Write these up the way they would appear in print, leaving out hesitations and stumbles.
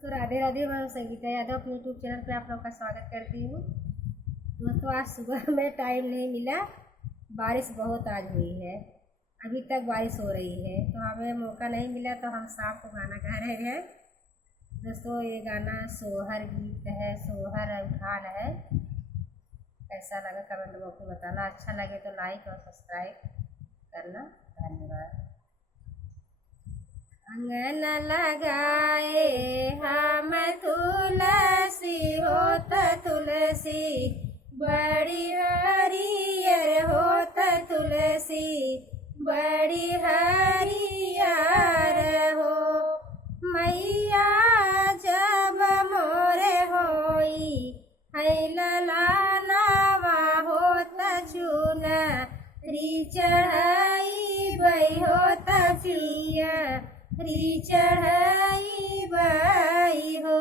दोस्तों राधे राधे। मैं संगीता यादव अपने यूट्यूब चैनल पे आप लोगों का स्वागत करती हूँ। दोस्तों आज सुबह में टाइम नहीं मिला, बारिश बहुत आज हुई है, अभी तक बारिश हो रही है तो हमें मौका नहीं मिला, तो हम शाम को गाना गा रहे हैं। दोस्तों ये गाना सोहर गीत है, सोहर उठान है। कैसा लगा कमेंट बॉक्स में बताना, अच्छा लगे तो लाइक और सब्सक्राइब करना। धन्यवाद। अंगन लगाए हम तुलसी होत तुलसी, बड़ी हरियर होत तुलसी, बड़ी हरियर हो। मैया जब मोरे होई है ललानावा होत चूना, री चढ़ाई बई होत चिया, री चढ़ाई बाई हो।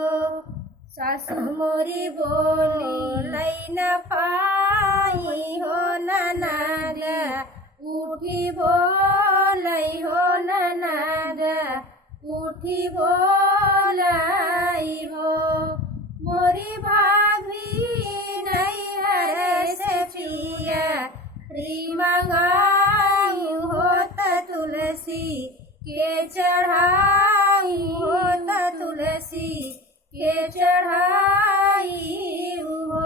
सासु मोरी बोली लई न पाई हो ननद, उठी बोलई हो ननद, उठी बोलाई हो। मोरी भाभी नैहर से पिया, री मंगाई होत तुलसी के चढ़ाई होत तुलसी के चढ़ाई हो।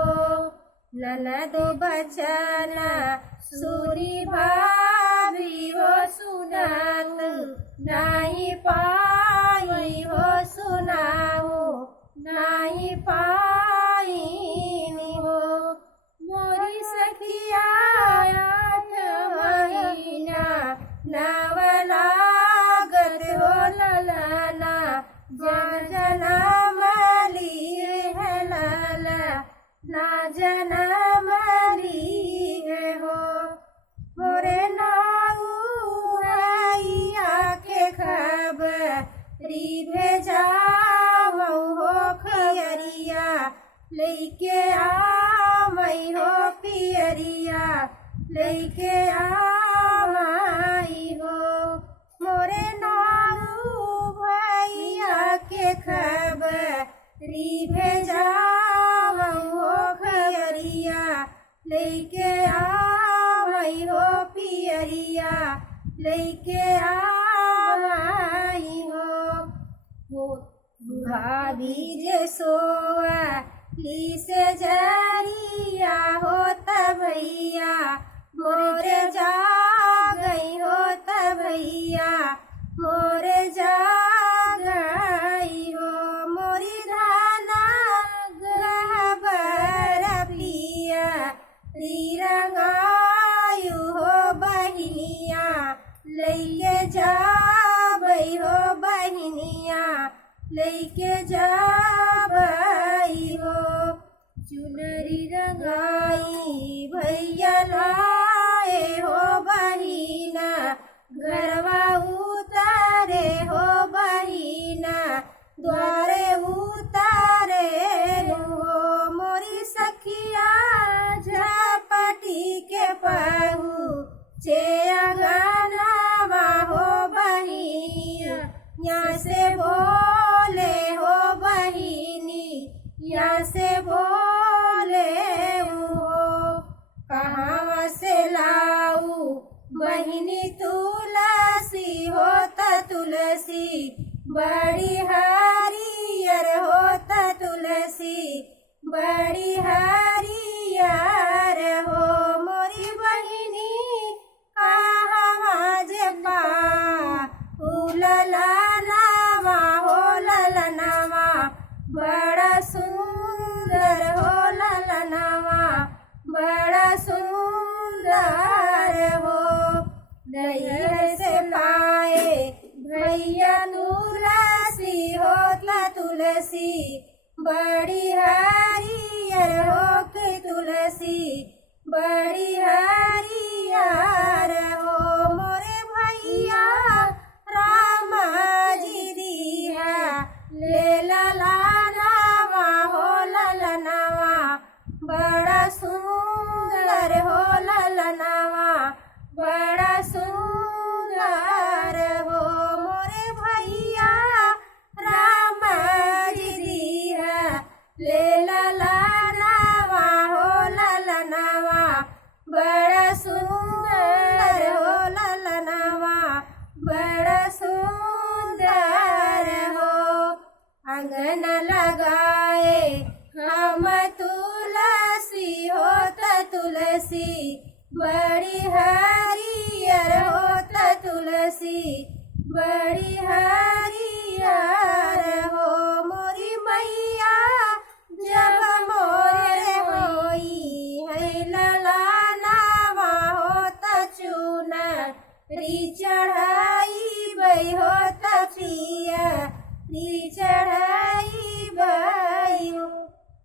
ननद बचना सुरी भाभी हो सुनत, नहीं पाई हो सुनाओ, नहीं पाई हो। मोरी सखिया 8 महीना नवला ललना, जनम लिए है लाला, ना जनम लिए हो। मोरे नाऊ आइया के खबरी भेजाओ हो खयरिया, लेके आई हो पियरिया, लेके आई हो। मोरे के खबरी भेजाओ हो खयरिया, लेके आई हो पियरिया, लेके आई हो। भाभी जे सोआ ली से जरिया होत भैया, मोरे जा गई होत भैया, मोरे जा रंगायु हो बहिनिया, लैके जाबई हो बहिनिया, लैके जाबई हो। चुनरी रंगाई भैया लाए हो बहिना, घरवा उतारे हो बहिना, द्वारे उतारे हो। मोरी सखिया झपटी के पाहू चे अंगनावा हो बहिनिया, यहाँ से बोले हो बहिनी, यहाँ से बोले हो। कहाँ से लाऊ बहिनी तुलसी होत तुलसी, बड़ी हरियर होत तुलसी, बड़ी हरियर हो। मोरी बहिनी कहाँ जे पा ललनावा हो ललनावा, बड़ा सुंदर हो ललनावा, बड़ा सुंदर हो। नैहर से पाए भैया तुलसी होत तुलसी, बड़ी हरियर हो के तुलसी, बड़ी हरियर हो। मोरे भैया राम जी दिया ले ललनावा हो ललनावा, बड़ा सुंदर हो ललनावा, बड़ा सुंदर हो। मोरे भैया राम जी सुंदर हो। अंगन लगाए हम तुलसी होत तुलसी बड़ी हरियर होत तुलसी बड़ी हरियर हो। मोरी मैया जब मोरे होई है ललानावा होत चुनरी चढ़ाई बै होत पिया चढ़ाई